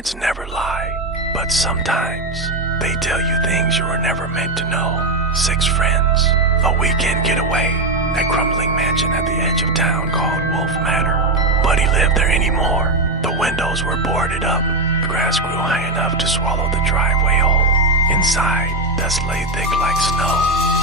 cards never lie, but sometimes they tell you things you were never meant to know. 6 friends, a weekend getaway, a crumbling mansion at the edge of town called Wolf Manor. Nobody lived there anymore. The windows were boarded up. The grass grew high enough to swallow the driveway whole. Inside, dust lay thick like snow.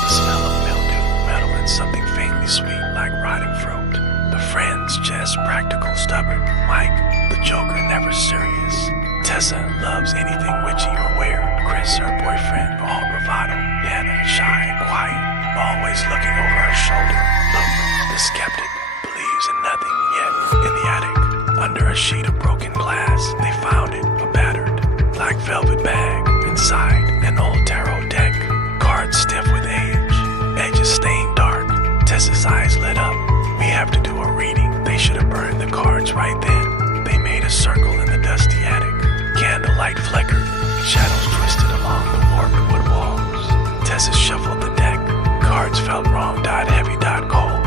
The smell of mildew, metal, and something faintly sweet like rotting fruit. The friends, Jess, practical, stubborn. Mike, the joker, never serious. Tessa loves anything witchy or weird. Chris, her boyfriend, all bravado. Hannah, shy, quiet, always looking over her shoulder. Luke, the skeptic, believes in nothing. Yet, in the attic, under a sheet of broken glass, they found it, a battered, black velvet bag. Inside, an old tarot deck, cards stiff with age, edges stained dark. Tessa's eyes lit up. We have to do a reading. They should have burned the cards right then. They made a circle in the dusty attic. Candlelight flickered, shadows twisted along the warped wood walls. Tessa shuffled the deck. Cards felt wrong, heavy, cold.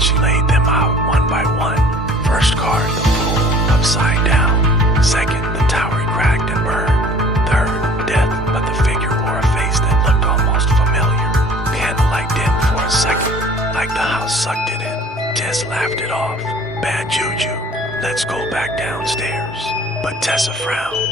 She laid them out one by one. First card, the fool, upside down. Second, the tower cracked and burned. Third, death, but the figure wore a face that looked almost familiar. Candlelight dimmed for a second, like the house sucked it in. Jess laughed it off. Bad juju. Let's go back downstairs. But Tessa frowned.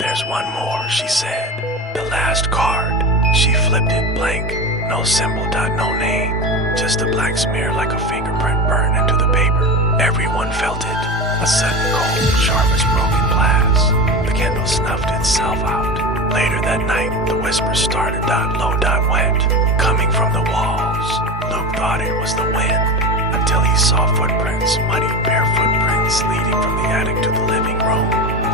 There's one more, she said. The last card. She flipped it blank. No symbol, no name. Just a black smear like a fingerprint burned into the paper. Everyone felt it. A sudden cold, sharp as broken glass. The candle snuffed itself out. Later that night, the whispers started, low, wet, coming from the walls. Luke thought it was the wind, until he saw footprints, muddy, bare footprints leading from the attic to the living room.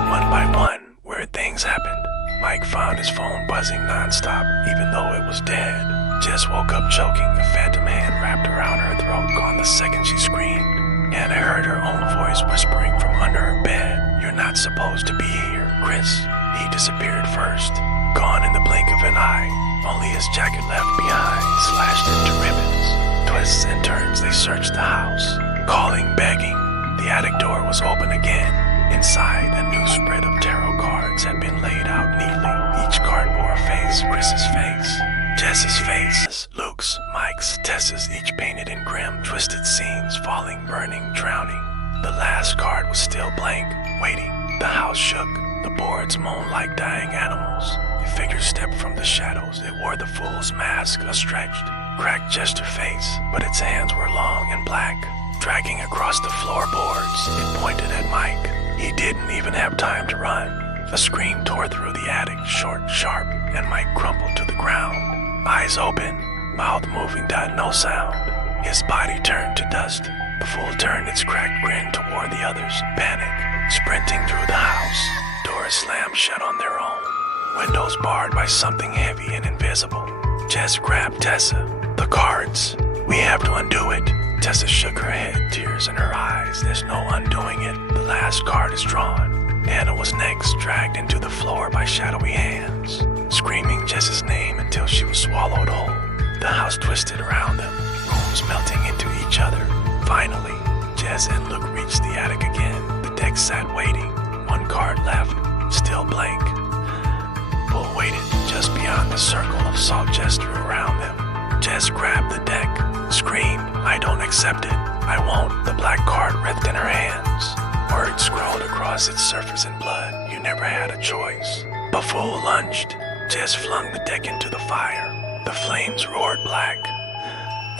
One by one, weird things happened. Mike found his phone buzzing nonstop, even though it was dead. Jess woke up choking, a phantom hand wrapped around her throat gone the second she screamed. Hannah heard her own voice whispering from under her bed, "You're not supposed to be here." Chris, he disappeared first, gone in the blink of an eye. Only his jacket left behind, slashed into ribbons. Twists and turns, they searched the house, calling, begging. The attic door was open again. Inside, a new spread of tarot cards had been laid out neatly. Each card bore a face, Chris's face, Jess's face, Luke's, Mike's, Tessa's, each painted in grim, twisted scenes, falling, burning, drowning. The last card was still blank, waiting. The house shook. The boards moaned like dying animals. The figure stepped from the shadows. It wore the fool's mask, a stretched, cracked jester face, but its hands were long and black. Dragging across the floorboards, it pointed at Mike. He didn't even have time to run. A scream tore through the attic, short, sharp, and Mike crumpled to the ground. Eyes open, mouth moving, no sound. His body turned to dust. The fool turned its cracked grin toward the others, panic, sprinting through the house. Doors slammed shut on their own. Windows barred by something heavy and invisible. Jess grabbed Tessa. The cards. We have to undo it. Tessa shook her head, tears in her eyes. There's no undoing it. The last card is drawn. Hannah was next, dragged into the floor by shadowy hands, screaming Jess's name until she was swallowed whole. The house twisted around them, rooms melting into each other. Finally, Jess and Luke reached the attic again. The deck sat waiting. One card left, still blank. Bull waited just beyond the circle of salt jester around them. Jess grabbed the deck, screamed, "I don't accept it. I won't." The black card writhed in her hands. Words scrawled across its surface in blood. You never had a choice. Buffalo lunged. Jess flung the deck into the fire. The flames roared black.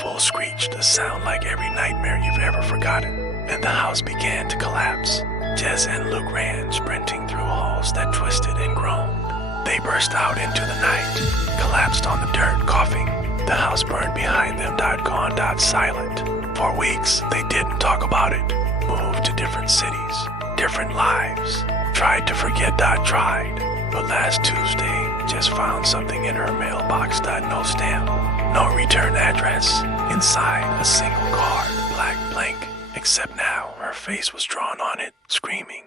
Full screeched, a sound like every nightmare you've ever forgotten. And the house began to collapse. Jess and Luke ran, sprinting through halls that twisted and groaned. They burst out into the night, collapsed on the dirt, coughing. The house burned behind them, gone, silent. For weeks, they didn't talk about it. Moved to different cities, different lives. Tried to forget, tried. But last Tuesday, just found something in her mailbox, no stamp, no return address. Inside, a single card, black blank. Except now, her face was drawn on it, screaming.